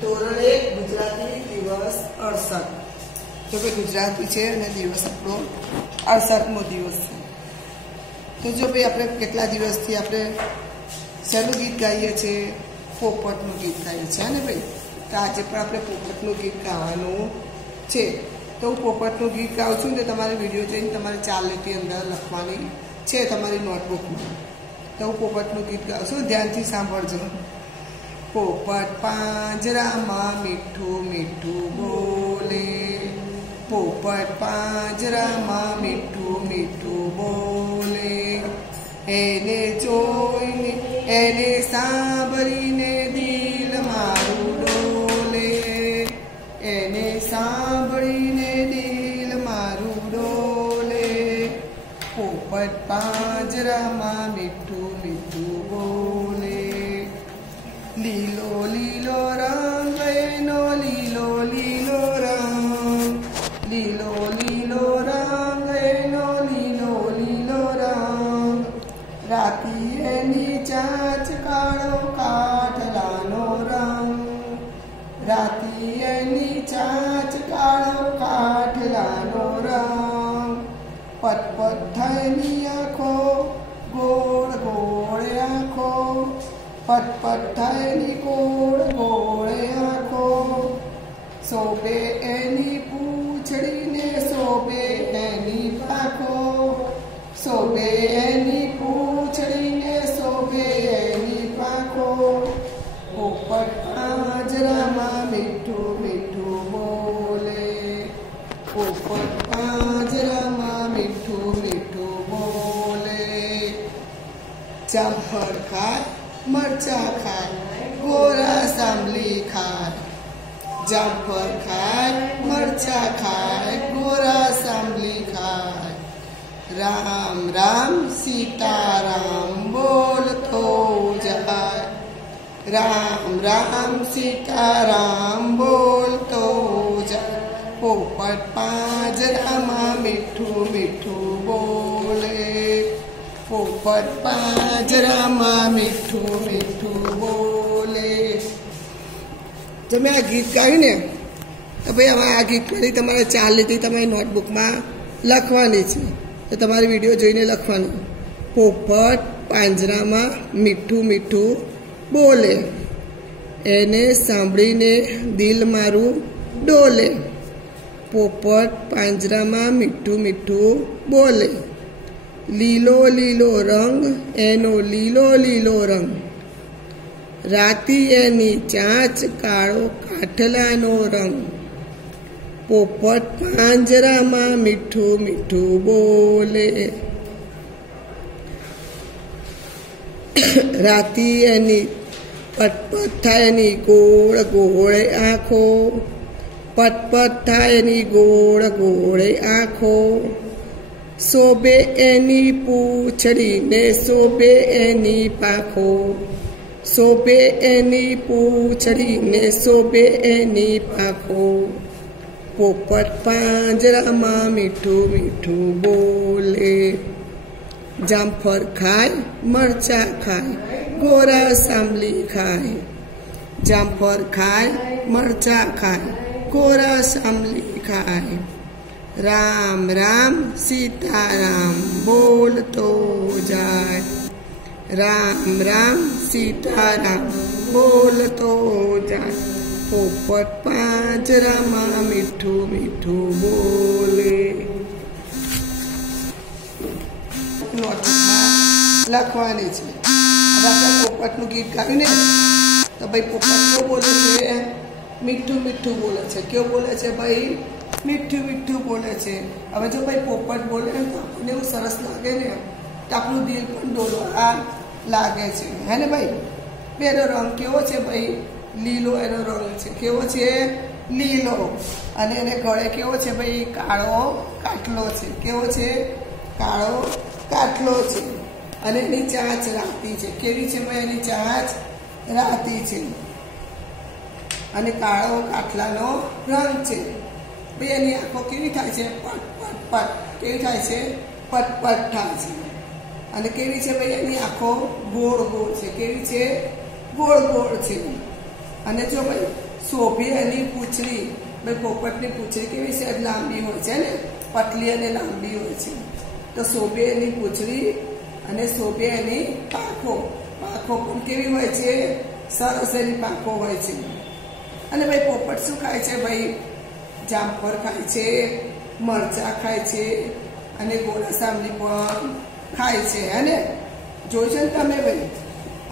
ધોરણ 1 ગુજરાતી દિવસ 68 તો ભાઈ ગુજરાતી છે અને દિવસ આપણો 68મો દિવસ છે। તો જો ભાઈ આપણે કેટલા દિવસથી આપણે શેનું ગીત ગાઈએ છીએ? પોપટનું ગીત ગાઈએ છીએ ને ભાઈ। તો આજે પણ આપણે પોપટનું ગીત ગાવાનું છે। તો હું પોપટનું ગીત ગાઉં છું ને તમારે વિડીયો જોઈને તમારે 4 લીટી અંદર લખવાની છે તમારી નોટબુકમાં। તો હું પોપટનું ગીત ગાઉં છું, ધ્યાનથી સાંભળજો। પોપટ પાંજરામાં મીઠું મીઠું બોલે, પોપટ પાંજરામાં મીઠું મીઠું બોલે, એને જોઈને એને સાંભળીને દિલ મારું ડોલે, એને સાંભળીને દિલ મારું ડોલે, પોપટ પાંજરામાં મીઠું મીઠું બોલે। લીલો લીલો રંગ એનો લીલો લીલો રંગ, લીલો લીલો રંગ એનો લીલો લીલો રંગ, રાતી એની ચાંચ કાળો કાઠલાનો રંગ, રાતી એની ચાંચ કાળો કાઠલાનો રંગ, પટપટ થઈની આંખો ગોળ ગોળ આંખો, પટપટ થઈની ગોળ ગોળ આંખો, શોભે એની પૂંછડીને શોભે એની પાંખો, શોભે એની પૂંછડીને શોભે એની પાંખો, પોપટ પાંજરામાં મીઠું મીઠું બોલે, પોપટ પાંજરામાં મીઠું મીઠું બોલે। જામફળ ખાય મરચા ખાય ગોરા સાંભળી ખાય, જામફળ ખાય મરચા ખાય ગોરા સાંભળી ખાય, રામ રામ સીતારામ બોલતો જાય, રામ રામ સીતારામ બોલતો જાય, પોપટ પાંજરામાં મીઠું મીઠું બોલે, પોપટ પાંજરામાં મીઠું મીઠું બોલે। તમે આ ગીત ગાયું ને તો ભાઈ હવે આ ગીત કરી તમારે 4 લીટી તમારી નોટબુકમાં લખવાની છે। તો તમારે વિડીયો જોઈને લખવાનું, પોપટ પાંજરામાં મીઠું મીઠું બોલે, એને સાંભળીને દિલ મારું ડોલે, પોપટ પાંજરામાં મીઠું મીઠું બોલે, લીલો લીલો રંગ એનો લીલો લીલો રંગ, રાતી એની ચાંચ કાળો કાઠલાનો રંગ, પોપટ પાંજરામાં મીઠું મીઠું બોલે, રાતી એની પટપટ થાય એની ગોળ ગોળ આંખો, પટપટ થાય એની ગોળ ગોળ આંખો, શોભે એની પૂંછડીને શોભે એની પાંખો, શોભે એની પૂંછડીને શોભે એની પાંખો, પોપટ પાંજરામાં મીઠું મીઠું બોલે, જામફળ ખાય મરચા ખાય ગોરા સાંભળી ખાય, જામફળ ખાય મરચા ખાય ગોરા સાંભળી ખાય, રામ રામ સીતારામ બોલતો જાય, રામ રામ સીતારામ બોલતો જાય, પોપટ પાંજરામાં મીઠું મીઠું બોલે। નોટબુકમાં લખવાની છે। હવે આપણે પોપટનું ગીત ગાયું ને તો ભાઈ પોપટ કેવું બોલે છે? મીઠું મીઠું બોલે છે। કેવું બોલે છે ભાઈ? મીઠું મીઠું બોલે છે। હવે જો ભાઈ પોપટ બોલે ને તો આપણને એવું સરસ લાગે ને તો આપણું દિલ પણ ડોલવા લાગે છે, હે ને ભાઈ? એનો રંગ કેવો છે ભાઈ? લીલો એનો રંગ છે। કેવો છે? લીલો। અને એને ગળે કેવો છે ભાઈ? કાળો કાટલો છે। કેવો છે? કાળો કાટલો છે। અને એની ચાંચ રાતી છે। કેવી છે ભાઈ? એની ચાંચ રાતી છે અને કાળો કાટલાનો રંગ છે। ભાઈ એની આંખો કેવી થાય છે? પટ પટ પટ। કેવી થાય છે? પટ પટ થાય છે। અને કેવી છે ભાઈ? એની આંખો ગોળ ગોળ છે। કેવી છે? ગોળ ગોળ છે। અને જો ભાઈ શોભે એની પૂંછડી. ભાઈ પોપટની પૂંછડી કેવી છે? લાંબી હોય છે ને, પતલી અને લાંબી હોય છે. તો શોભે એની પૂંછડી અને શોભે એની પાંખો. પાંખો પણ કેવી હોય છે? સરસ એની પાંખો હોય છે. અને ભાઈ પોપટ શું ખાય છે? ભાઈ જામફળ ખાય છે, મરચાં ખાય છે અને ગોળા સામલી પણ ખાય છે. હે ને? જોયું છે ને તમે ભાઈ?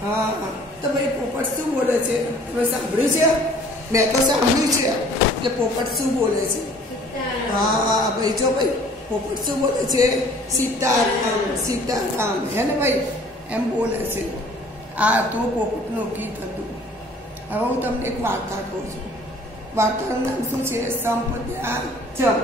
હા. તો ભાઈ પોપટ શું બોલે છે? તમે સાંભળ્યું છે? મેં તો સાંભળ્યું છે કે પોપટ શું બોલે છે. હા ભાઈ, જો ભાઈ પોપટ શું બોલે છે? સીતારામ સીતારામ. હે ને ભાઈ? એમ બોલે છે. આ તો પોપટનું ગીત હતું. હવે હું તમને એક વાર્તા કહું છું. વાર્તાનું નામ શું છે? સંપ ત્યાં જમ.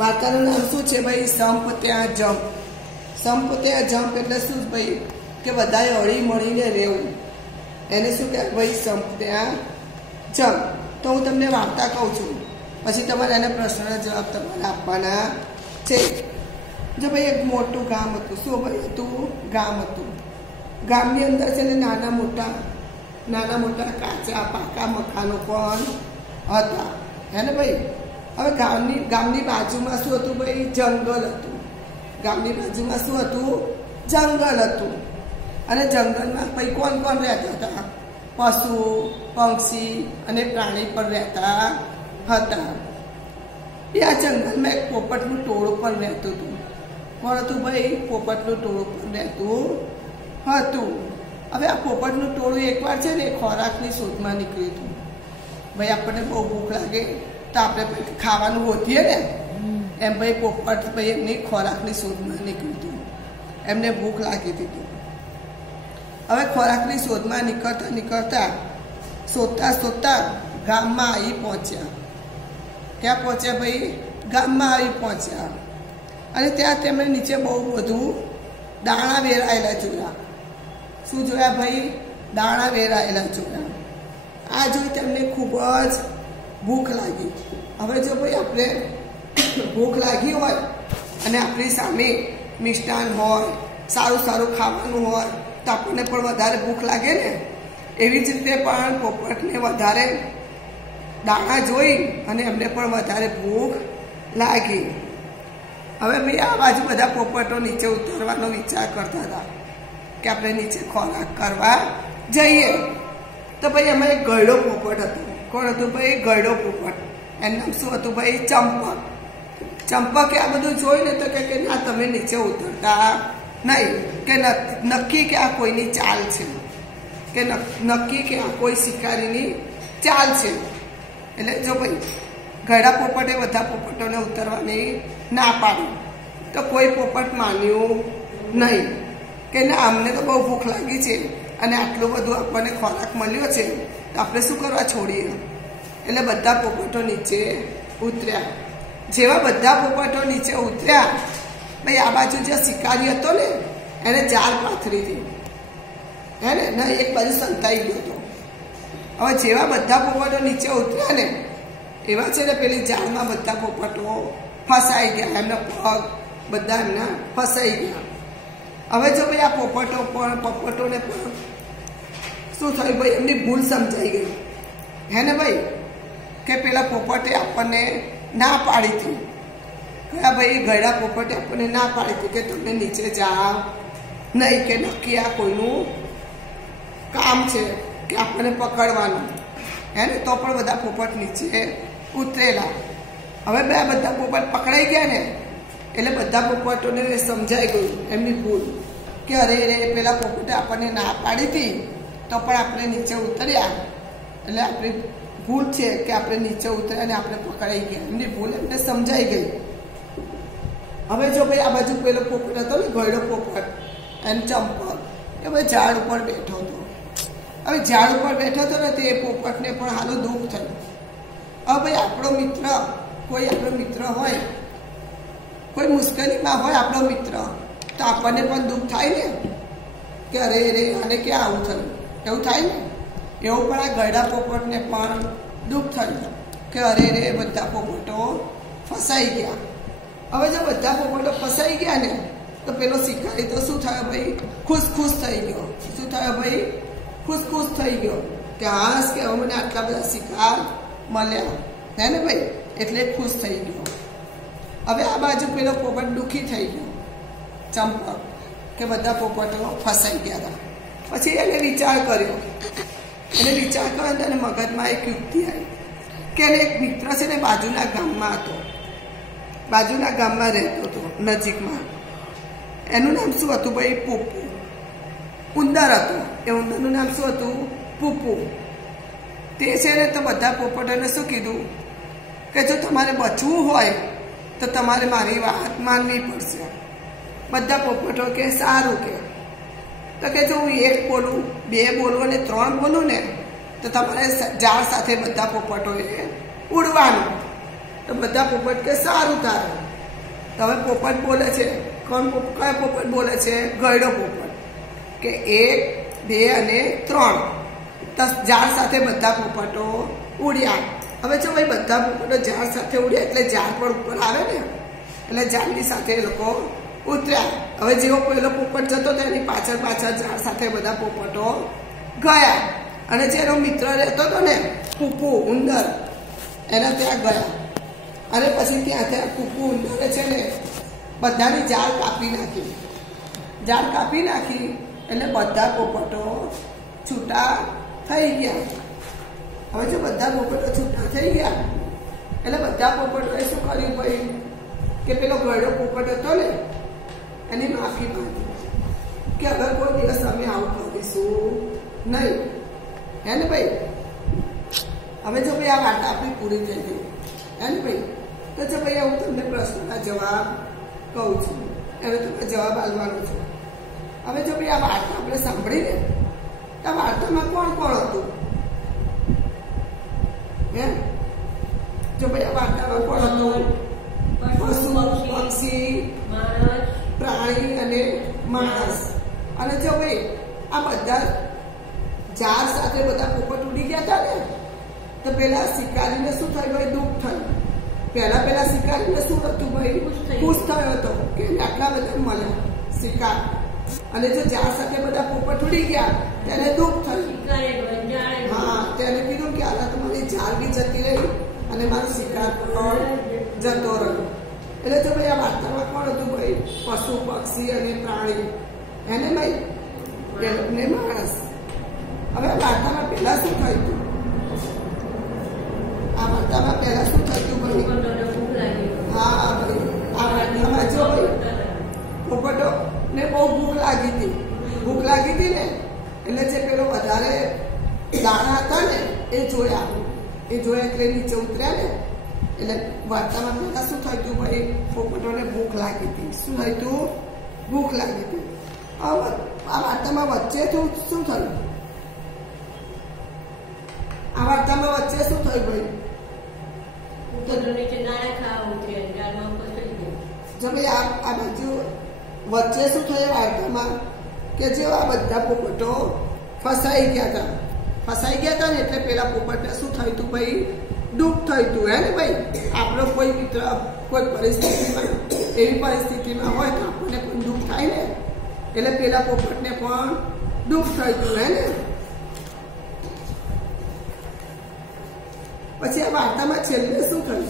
વાર્તાનું નામ શું છે ભાઈ? સંપ ત્યાં જમ. સંપ ત્યાં જંપ એટલે શું ભાઈ? કે બધાએ હળી મળીને રહેવું. એને શું કહેવાય ભાઈ? સંપ ત્યાં જમ. તો હું તમને વાર્તા કહું છું, પછી તમારે એના પ્રશ્નના જવાબ તમારે આપવાના છે. જો ભાઈ એક મોટું ગામ હતું. શું ભાઈ હતું? ગામ હતું. ગામની અંદર છે ને નાના મોટા કાચા પાકા મકાનો પણ હતા. હે ને ભાઈ? હવે ગામની બાજુમાં શું હતું ભાઈ? જંગલ હતું. ગામની બાજુમાં શું હતું? જંગલ હતું. અને જંગલમાં ભાઈ કોણ રહેતા હતા? પશુ, પક્ષી અને પ્રાણી પણ રહેતા હતા. આ જંગલમાં એક પોપટનું ટોળું પણ રહેતું હતું. કોણ હતું ભાઈ? પોપટનું ટોળું પણ રહેતું હતું. હવે આ પોપટનું ટોળું એકવાર છે ને ખોરાકની શોધમાં નીકળ્યું હતું. ભાઈ આપણને બહુ ભૂખ લાગે તો આપણે ખાવાનું ગોતીએ ને, એમ ભાઈ પોપટ ભાઈ એમની ખોરાકની શોધમાં નીકળ્યું હતું. એમને ભૂખ લાગી હતી. હવે ખોરાકની શોધમાં નીકળતા શોધતા ગામમાં આવી પહોંચ્યા. ક્યાં પહોંચ્યા ભાઈ? ગામમાં આવી પહોંચ્યા. અને ત્યાં તેમણે નીચે બહુ બધું દાણા વેરાયેલા જોયા. શું જોયા ભાઈ? દાણા વેરાયેલા જોયા. આ જોઈ તેમને ખૂબ જ ભૂખ લાગી. હવે જો ભાઈ આપણે ભૂખ લાગી હોય અને આપણી સામે મિષ્ટાન હોય, સારું ખાવાનું હોય તો આપણને પણ વધારે ભૂખ લાગે ને. એવી જ રીતે પણ પોપટને વધારે દાણા જોઈ અને એમને પણ વધારે ભૂખ લાગી. હવે ભાઈ આ બાજુ બધા પોપટો નીચે ઉતરવાનો વિચાર કરતા હતા કે આપણે નીચે ખોરાક કરવા જઈએ. તો ભાઈ એમાં એક ગયડો પોપટ હતો. કોણ હતું ભાઈ? ગયડો પોપટ. એનું નામ શું હતું ભાઈ? ચંપક. ચંપકે આ બધું જોઈને તો કે ના, તમે નીચે ઉતરતા નહીં, કે નક્કી કે આ કોઈની ચાલ છે, કે નક્કી કે આ કોઈ શિકારીની ચાલ છે. એટલે જો ભાઈ ગયડા પોપટે બધા પોપટોને ઉતરવાની ના પાડી તો કોઈ પોપટ માન્યું નહીં કે ના, અમને તો બહુ ભૂખ લાગી છે અને આટલું બધું આપણને ખોરાક મળ્યો છે તો આપણે શું કરવા છોડીએ. એટલે બધા પોપટો નીચે ઉતર્યા. જેવા બધા પોપટો નીચે ઉતર્યા ભાઈ આ બાજુ જે શિકારી હતો ને એને જાળ પાથરી હતી. હે ને? એક બાજુ સંતાઈ ગયો હતો. હવે જેવા બધા પોપટો નીચે ઉતર્યા ને એવા છે ને પેલી જાળમાં બધા પોપટો ફસાઈ ગયા. એમના પગ બધા એમના ફસાઈ ગયા. હવે જો ભાઈ આ પોપટોને પણ શું થયું ભાઈ? એમની ભૂલ સમજાઈ ગઈ. હે ને ભાઈ? કે પેલા પોપટે આપણને ના પાડી હતી. કયા ભાઈ? ગયડા પોપટે આપણને ના પાડી હતી કે તમે નીચે જાઓ નહીં, કે નક્કી આ કોઈનું કામ છે કે આપણને પકડવાનું. હે ને? તો પણ બધા પોપટ નીચે ઉતરેલા. હવે બે બધા પોપટ પકડાઈ ગયા ને એટલે બધા પોપટોને સમજાઈ ગયું એમની ભૂલ કે અરે પેલા પોપટે આપણને ના પાડી હતી તો પણ આપણે નીચે ઉતર્યા, એટલે આપણી ભૂલ છે કે આપણે નીચે ઉતર્યા અને આપણે પકડાઈ ગયા. એમની ભૂલ એમને સમજાઈ ગઈ. હવે જો ભાઈ આ બાજુ પેલો પોપટ હતો ને ગયડો પોપટ, એમ ચંપક, એ ભાઈ ઝાડ ઉપર બેઠો હતો. હવે ઝાડ ઉપર બેઠો હતો ને તે પોપટને પણ હાલું દુઃખ થયું. હવે ભાઈ આપણો મિત્ર હોય, કોઈ મુશ્કેલીમાં હોય આપણો મિત્ર, તો આપણને પણ દુઃખ થાય ને કે અરે આને ક્યાં આવું થયું, એવું થાય ને. એવું પણ આ ગયડા પોપટને પણ દુઃખ થયું કે અરે રે બધા પોપટો ફસાઈ ગયા. હવે જો બધા પોપટો ફસાઈ ગયા ને તો પેલો શિકારી તો શું થયો ભાઈ, ખુશ થઈ ગયો. શું થયો ભાઈ, ખુશ થઈ ગયો કે હાસ કે હવે મને આટલા બધા શિકાર મળ્યા, હે ને ભાઈ, એટલે ખુશ થઈ ગયો. હવે આ બાજુ પેલો પોપટ દુઃખી થઈ ગયો ચંપક કે બધા પોપટો ફસાઈ ગયા હતા. પછી એને વિચાર કર્યો અને મગજમાં એક યુક્તિ આવી કે એને એક મિત્ર છે ને બાજુના ગામમાં હતો, બાજુના ગામમાં રહેતો હતો નજીકમાં. એનું નામ શું હતું ભાઈ, પૂપુ. ઉંદર હતું, એ ઉંદરનું નામ શું હતું, પૂપુ. તે છે ને તો બધા પોપટોને શું કીધું કે જો તમારે બચવું હોય તો તમારે મારી વાત માનવી પડશે. બધા પોપટો કે સારું કે તો કે જો હું 1 બોલું, 2 બોલું અને 3 બોલું ને તો તમારે ઝાડ સાથે બધા પોપટોએ ઉડવાનું. તો બધા પોપટ કે સારું તારે. તો હવે પોપટ બોલે છે, કયો પોપટ બોલે છે, ગયડો પોપટ કે 1, 2 અને 3 તો ઝાડ સાથે બધા પોપટો ઉડ્યા. હવે જો ભાઈ બધા પોપટો ઝાડ સાથે ઉડ્યા એટલે ઝાડ પર ઉપર આવે ને, એટલે ઝાડની સાથે એ લોકો ઉતર્યા. હવે જેવો પેલો પોપટ જતો હતો એની પાછળ ઝાડ સાથે બધા પોપટો ગયા અને જેનો મિત્ર રહેતો હતો ને પૂપુ ઉંદર એના ત્યાં ગયા. અને પછી ત્યાં પૂપુ ઉંદરે છે ને બધાની ઝાડ કાપી નાખી એટલે બધા પોપટો છૂટા થઈ ગયા. હવે જો બધા પોપટો છૂટા થઈ ગયા એટલે બધા પોપટોએ શું કર્યું ભાઈ કે પેલો ગયડો પોપટ હતો ને એની માફી માંગી કે હવે કોઈ દિવસ અમે આવું કરીશું નહીં, હે ને ભાઈ. હવે જો ભાઈ આ વાત આપણી પૂરી થઈ ગઈ, હે ને ભાઈ. તો જો ભાઈ હું તમને પ્રશ્નના જવાબ કહું છું, હવે તમે જવાબ આપવાનો છો. હવે જો ભાઈ આ વાર્તા આપણે સાંભળીને તો આ વાર્તામાં કોણ હતું, હે? જો ભાઈ આ વાર્તામાં કોણ હતું, પશુ, પક્ષી, પ્રાણી અને માણસ. અને જો ભાઈ આ બધા ઝાડ સાથે બધા પોપટ ઉડી ગયા હતા ને તો પેલા શિકારીને શું થયું ભાઈ, દુઃખ થયું. પેલા શિકારીને શું હતું ભાઈ, ખુશ થયો હતો કે આટલા બધા મળ્યા શિકાર. અને જો ઝાડ સાથે બધા પોપટ ઉડી ગયા તેને દુઃખ થયું. હા, તેને કીધું કે આલા તમારી ઝાડ બી જતી રહી અને મારો શિકાર પણ જતો રહ્યો. એટલે જો ભાઈ આ વાર્તામાં કોણ હતું ભાઈ, પશુ, પક્ષી અને પ્રાણી, એને ભાઈ ને માણસ. હવે આ વાર્તામાં પહેલા શું થયું હતું, આ વાર્તામાં પહેલા શું થયું ભાઈ, હા ભાઈ આ વાર્તામાં જો ભાઈ પોપટો ને બહુ ભૂખ લાગી હતી ને એટલે જે પેલો વધારે દાણા હતા ને એ જોયા એટલે નીચે ઉતર્યા ને. એટલે વાર્તામાં પહેલા શું થયું હતું ભાઈ, પોપટોને ભૂખ લાગી હતી. શું થયું હતું, ભૂખ લાગી હતી. આ વાર્તામાં વચ્ચે શું થયું, આ વાર્તામાં વચ્ચે શું થયું ભાઈ, જો ભાઈ આ બાજુ વચ્ચે શું થયું વાર્તામાં કે જે આ બધા પોપટો ફસાઈ ગયા હતા ને એટલે પેલા પોપટને શું થયું હતું ભાઈ, દુઃખ થયું હતું, હે ને ભાઈ. આપણો કોઈ મિત્ર કોઈ એવી પરિસ્થિતિમાં હોય તો આપણને પણ દુઃખ થાય ને, એટલે પેલા પોપટને પણ દુઃખ થયું હતું, હે ને. પછી આ વાર્તામાં છેલ્લે શું થયું,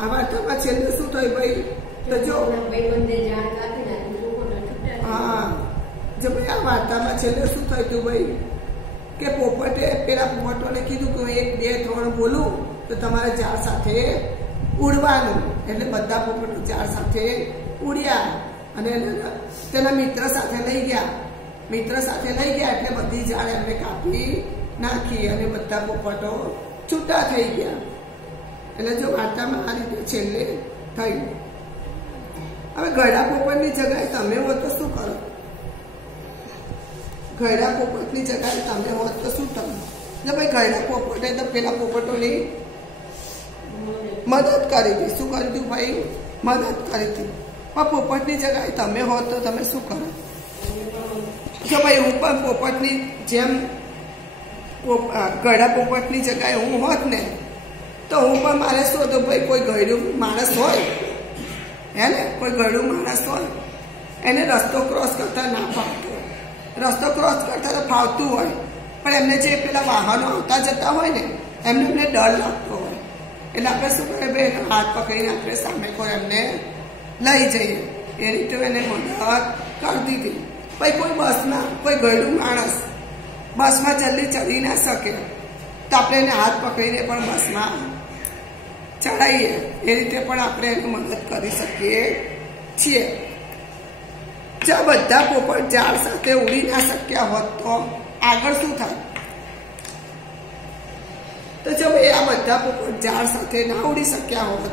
આ વાર્તામાં છેલ્લે શું થયું ભાઈ, તો જો હા જો ભાઈ આ વાર્તામાં છેલ્લે શું થયું હતું ભાઈ કે પોપટે પેલા પોપટોને કીધું કે 1, 2, 3 બોલું તો તમારે ઝાડ સાથે ઉડવાનું. એટલે બધા પોપટો ઝાડ સાથે ઉડ્યા અને તેના મિત્ર સાથે લઈ ગયા એટલે બધી ઝાડ એમને કાપી નાખી અને બધા પોપટો છૂટા થઈ ગયા. એટલે જો વાર્તામાં આ રીતે છેલ્લે થયું. હવે ગયડા પોપટની જગ્યાએ તમે હો તો શું કરો, ગયડા પોપટની જગ્યાએ તમે હોત તો શું તમે, જો ભાઈ ગયડા પોપટે તો પેલા પોપટોની મદદ કરી હતી. શું કરી હતું ભાઈ, મદદ કરી હતી. પણ પોપટની જગ્યાએ તમે હોત તો તમે શું કરો? જો ભાઈ હું પણ પોપટની જેમ ગળા પોપટની જગ્યાએ હું હોત ને તો હું પણ મારે શું હતું ભાઈ, કોઈ ગળ્યું માણસ હોય હે ને, કોઈ ગળ્યું માણસ હોય એને રસ્તો ક્રોસ કરતા ના ફાવતો હોય, રસ્તો ક્રોસ કરતા તો ફાવતું હોય પણ એમને જે પેલા વાહનો આવતા જતા હોય ને એમને ડર લાગતો હોય, એટલે આપણે શું કરે ભાઈ, હાથ પકડીને આપણે સામે કોઈ એમને લઈ જઈએ. એ રીતે એને મદદ કરી દીધી. ભાઈ કોઈ બસમાં કોઈ ગળ્યું માણસ બસમાં જલ્દી ચડી ના શકે તો આપણે એને હાથ પકડીને પણ બસમાં ચડાવીએ. એ રીતે પણ આપણે એને મદદ કરી શકીએ છીએ. જો બધા પોપટ ઝાડ સાથે ઉડી ના શક્યા હોત તો આગળ શું થાય? તો જો ભાઈ આ બધા પોપટ ઝાડ સાથે ના ઉડી શક્યા હોત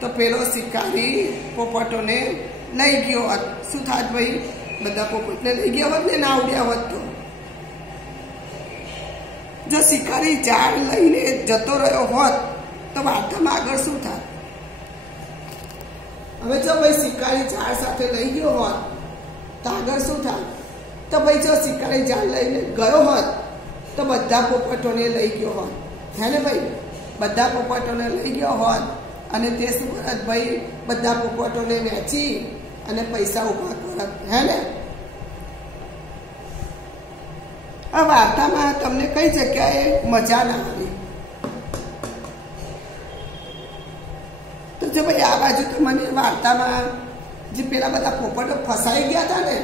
તો પેલો શિકારી પોપટોને લઈ ગયો હોત. શું થાત ભાઈ? બધા પોપટને લઈ ગયા હોત ને, ના ઉડ્યા હોત તો. જો શિકારી ઝાડ લઈને જતો રહ્યો હોત તો વાર્તામાં આગળ શું થાય? હવે જો ભાઈ શિકારી ઝાડ સાથે લઈ ગયો હોત તો આગળ શું થાય? તો ભાઈ જો શિકારી ઝાડ લઈને ગયો હોત તો બધા પોપટોને લઈ ગયો હોત, હે ને ભાઈ? બધા પોપટોને લઈ ગયો હોત અને તે શું કરત ભાઈ? બધા પોપટોને વેચી અને પૈસા ઉભા કરત, હે ને? આ વાર્તામાં તમને કઈ જગ્યાએ મજા ના આવી? તો જો ભાઈ આ બાજુ તો મને વાર્તામાં જે પેલા બધા પોપટો ફસાઈ ગયા હતા ને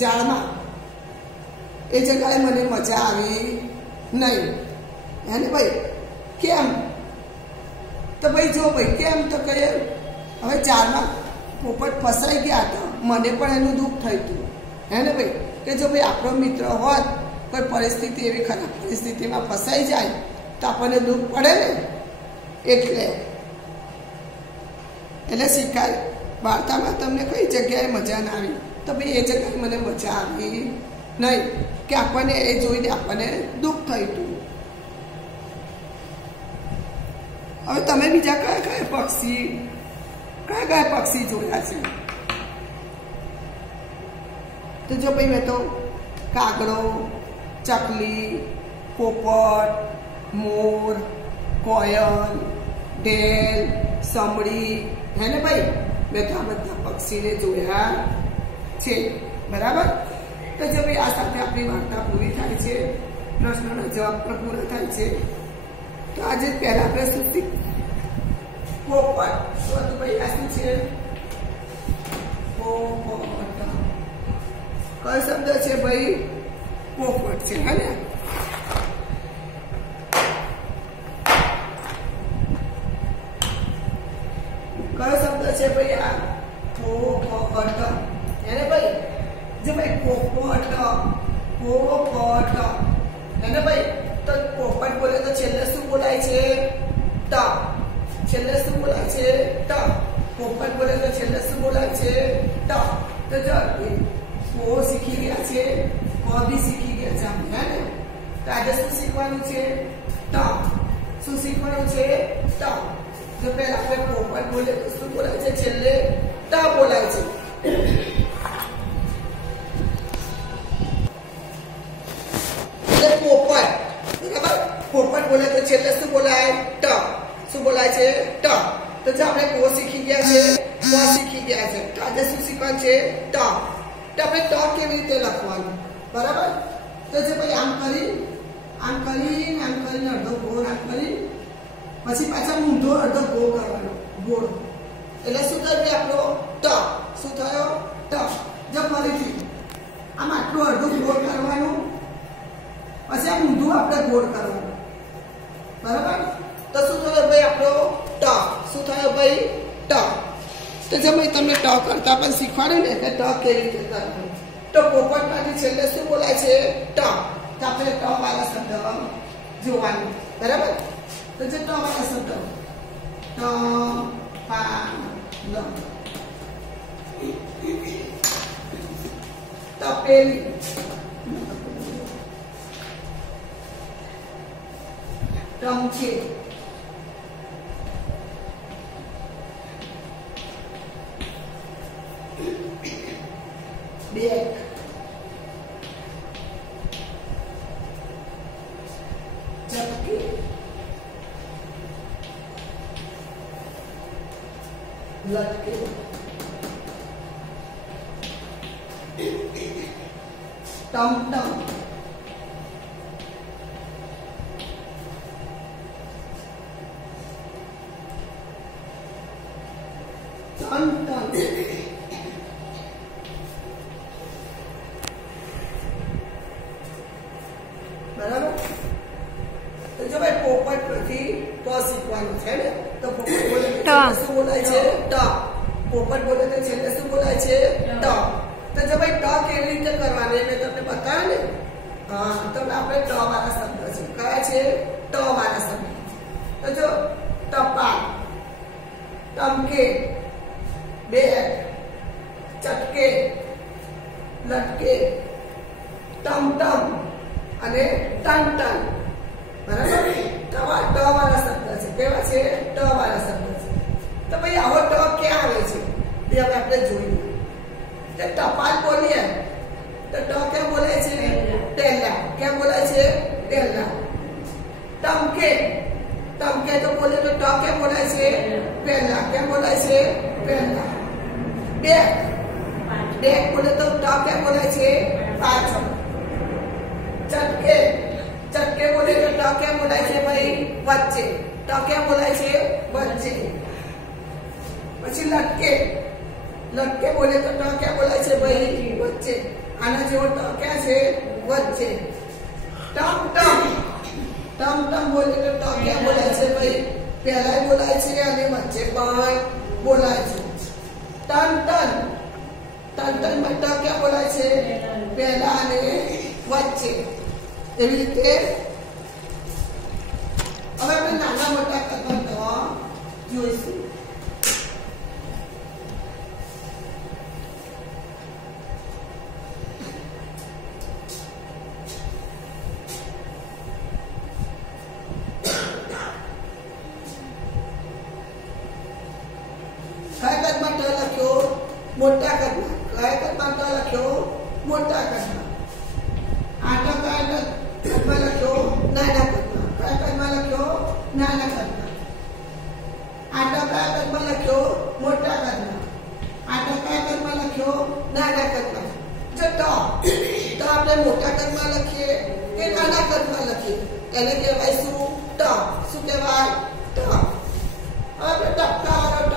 ઝાડમાં, એ જગ્યાએ મને મજા આવી નહીં, હે ને ભાઈ? કેમ? તો ભાઈ જો ભાઈ કેમ તો કે હવે ઝાડમાં પોપટ ફસાઈ ગયા હતા, મને પણ એનું દુઃખ થયું હતું, હે ને ભાઈ? કે જો ભાઈ આપણો મિત્ર હોત કોઈ પરિસ્થિતિ એવી ખરાબ પરિસ્થિતિમાં ફસાઈ જાય તો આપણને દુઃખ પડે ને, એટલે શિકારી વાર્તામાં તમને કઈ જગ્યાએ મજા ના આવી? તો ભાઈ એ જગ્યાએ મને મજા આવી નહીં, કે આપણને એ જોઈને આપણને દુઃખ થયું હતું. હવે તમે બીજા કયા કયા પક્ષી જોયા છે? તો જો ભાઈ મેં તો કાગડો, ચકલી, પોપટ, મોર, કોયલ, ઢેલ, સમડી, હે ને ભાઈ? મેં તો આ બધા પક્ષીને જોયા છે, બરાબર? તો જો ભાઈ આ સાથે આપણી વાર્તા પૂરી થાય છે, પ્રશ્નોના જવાબ પણ પૂરા થાય છે. તો આજે પહેલા આપણે શું શીખ? પોપટ. તો ભાઈ આ શું છે? પોપટ. કયો શબ્દ છે ભાઈ? પોપટ છે, હે ને? કયો શબ્દ છે ભાઈ આ? પોપટ, હે ને ભાઈ? જે ભાઈ પોપટ, હે ને ભાઈ? તો પોપટ બોલે તો છેલ્લે શું બોલાય છે? ટ. છેલ્લે શું બોલાય છે? ટ. પોપટ બોલે તો છેલ્લે શું બોલાય છે? ટ. તો જો ઓ શીખી ગયા છે, ક બી શીખી ગયા છે, હે ને? તો આજે શું શીખવાનું છે? ટ. શું શીખવાનું છે? ટ. જો પહેલા આપણે પોપટ બોલે તો શું બોલાય છે? છેલ્લે ટ બોલાય છે. પોપટ, બરાબર? પોપટ બોલે તો છેલ્લે શું બોલાય? ટ. શું બોલાય છે? ટ. તો જો આપણે કો શીખી ગયા છે, ક શીખી ગયા છે, તો આજે શું શીખવાનું છે? ટ. તો આપણે ટ કેવી રીતે લખવાનું? બરાબર? તો જે ભાઈ આમ કરીને અડધો ગોળ આમ કરી પછી પાછા ઊંધો અડધો ગોળ કરવાનો, ગોળ. એટલે શું થયું આપણો? ટ. શું થયો? ટ. જો ફરીથી આમ આટલું અડધું ગોળ કરવાનું, પછી આ ઊંધું આપણે ગોળ કરવાનું, બરાબર? તો શું થયો ભાઈ આપણો? ટ. શું થયો ભાઈ? ટ. તો જો ભાઈ તમને ટ કરતા પણ શીખવાડ્યું ને કે ટ કેવી રીતે કરવાનું. તો પોપટમાંથી છેલ્લે શું બોલાય છે? ટ. તો આપણે ટ વાળા શબ્દ જોવાનું, બરાબર? તો જે ટ વાળા શબ્દ ટ, પા, લ. તપેલી, ટંકી, लटके टमटम टन बराबर। तो जो भाई पोपट प्रति ट શીખવાનું છે ને તો પોપટ બોલે તો શું બોલાય છે ટ પોપટ બોલે તો છેલ્લે શું બોલાય છે ટ તો જો ભાઈ ટ કેવી રીતે કરવાની મેં તમને બતાવ્યું ને હા તો આપણે ટ વાળા શબ્દ છે કયા છે ટ વાળા શબ્દ તો જો ટપા ટમકે બેગ ચટકે લટકે ટમટમ અને ટન ટન બરાબર ટ વાળા શબ્દ છે કેવા છે ટ વાળા શબ્દ છે તો ભાઈ આવો ટ ક્યાં આવે છે તે હવે આપણે જોઈએ તો ટપાલ બોલીએ તો ટ ક્યાં બોલાય છે ટેલા ક્યાં બોલાય છે ટેલા ટમકે ટમકે તો બોલે તો ટ ક્યાં બોલાય છે પહેલા ક્યાં બોલાય છે પહેલા બેગ બેગ બોલે તો ટ ક્યાં બોલાય છે પાછળ ચટકે ચટકે બોલે તો ટ ક્યાં બોલાય છે ભાઈ વચ્ચે ટ ક્યાં બોલાય છે વચ્ચે પછી લટકે લટકે બોલે તો ટ ક્યાં બોલાય છે ભાઈ વચ્ચે આના જેવો ટ ક્યાં છે વચ્ચે ટમટમ ટમટમ બોલે તો ટ ક્યાં બોલાય છે ભાઈ પહેલા બોલાય છે અને વચ્ચે પણ બોલાય છે ટન ટન ટન ટન માં ટ ક્યાં બોલાય છે પહેલા અને વચ્ચે એવી રીતે હવે આપણે નાના મોટા કરતા જોઈશું કયા કદમાં ટ લખ્યો મોટા કદમાં કયા કદમાં ટ લખ્યો મોટા કદમાં આટો કયા કદમાં લખ્યો નાના કદમાં કયા કદમાં લખ્યો નાના કદમાં આટો કયા કદમાં લખ્યો મોટા કદમાં આટો કયા કદમાં લખ્યો નાના કદમાં જો ટ આપણે મોટા કદમાં લખીએ કે નાના કદમાં લખીએ એને કહેવાય શું ટ શું કહેવાય ટ હવે આપણે ટપકા વાળો ટ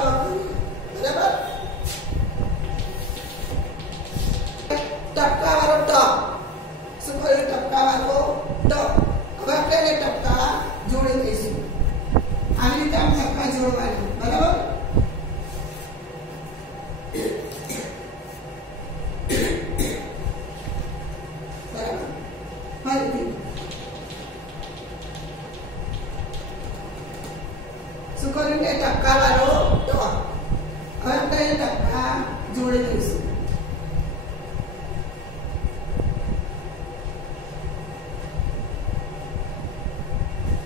બરાબર ટપકા વાળો ટ શું કહ્યું ટપકા વાળો ટ હવે આપણે એને ટપકા જોડી દઈશું આવી રીતે આમ ટપકા જોડવાના બરાબર બરાબર ફરીથી શું કર્યું કે ટપકા વાળો ટ હવે આપણે ટપકા જોડી દઈશું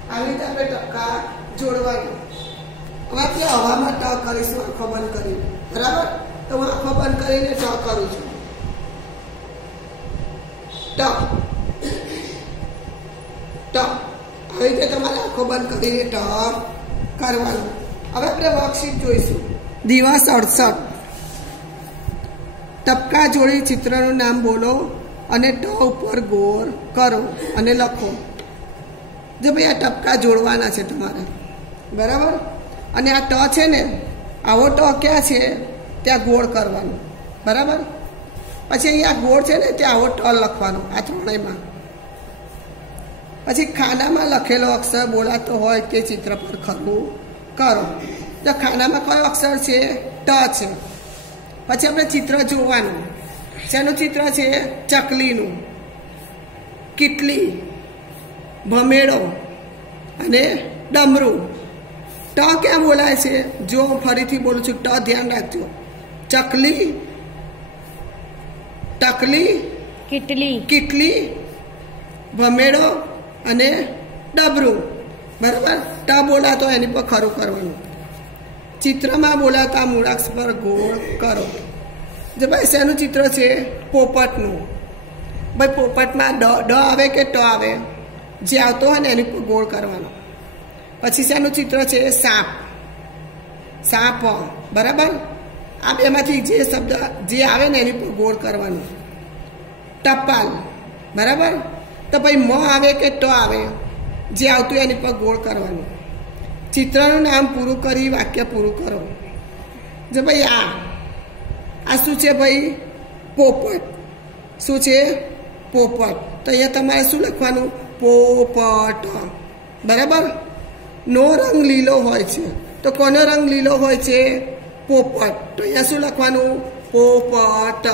આવી રીતે આપણે ટપકા જોડવાનું હવે આપણે હવામાં ટ કરીશું આંખો બંધ કરીને બરાબર તો હું આંખો બંધ કરીને ટ કરું છું ટ ટ આવી રીતે તમારે આંખો બંધ કરીને ટ કરવાનું હવે આપણે વર્કશીટ જોઈશું દિવસ 68 ટપકા જોડી ચિત્રનું નામ બોલો અને ટ ઉપર ગોળ કરો અને લખો જો ભાઈ આ ટપકા જોડવાના છે તમારે બરાબર અને આ ટ છે ને આવો ટ ક્યાં છે ત્યાં ગોળ કરવાનું બરાબર પછી અહીંયા ગોળ છે ને ત્યાં આવો ટ લખવાનો આ ત્રણેયમાં પછી ખાનામાં લખેલો અક્ષર બોલાતો હોય તે ચિત્ર પર ખરું કરો તો ખાનામાં કયો અક્ષર છે ટ છે પછી આપણે ચિત્ર જોવાનું શેનું ચિત્ર છે ચકલીનું કીટલી ભમેડો અને ડમરું ટ ક્યાં બોલાય છે જો હું ફરીથી બોલું છું ટ ધ્યાન રાખજો ચકલી ટકલી કીટલી કીટલી ભમેડો અને ડબરું બરાબર ટ બોલાતો એની પર ખરું કરવાનું ચિત્રમાં બોલાતા મૂળાક્ષ પર ગોળ કરો જો ભાઈ શેનું ચિત્ર છે પોપટનું ભાઈ પોપટમાં ડ આવે કે ટ આવે જે આવતો હોય ને એની પર ગોળ કરવાનો પછી શેનું ચિત્ર છે સાપ સાપ बराबर। आ बेमांथी जे शब्द जे आवे ने एनी पर गोળ करवानुं। टपाल, बराबर। तो भाई म आवे के ट आवे, जे आवतुं एनी पर गोળ करवानुं। चित्रनुं नाम पूरुं करी वाक्य पूरुं करो। जो भाई आ शुं छे भाई? पोपट। शुं छे? पोपट। तो अहींया तमारे शुं लखवानुं? पोपट, बराबर। नो रंग लीलो होय छे, तो कोनो रंग लीलो होय छे? पोपट। तो अहींया शुं लखवानुं? पोपट।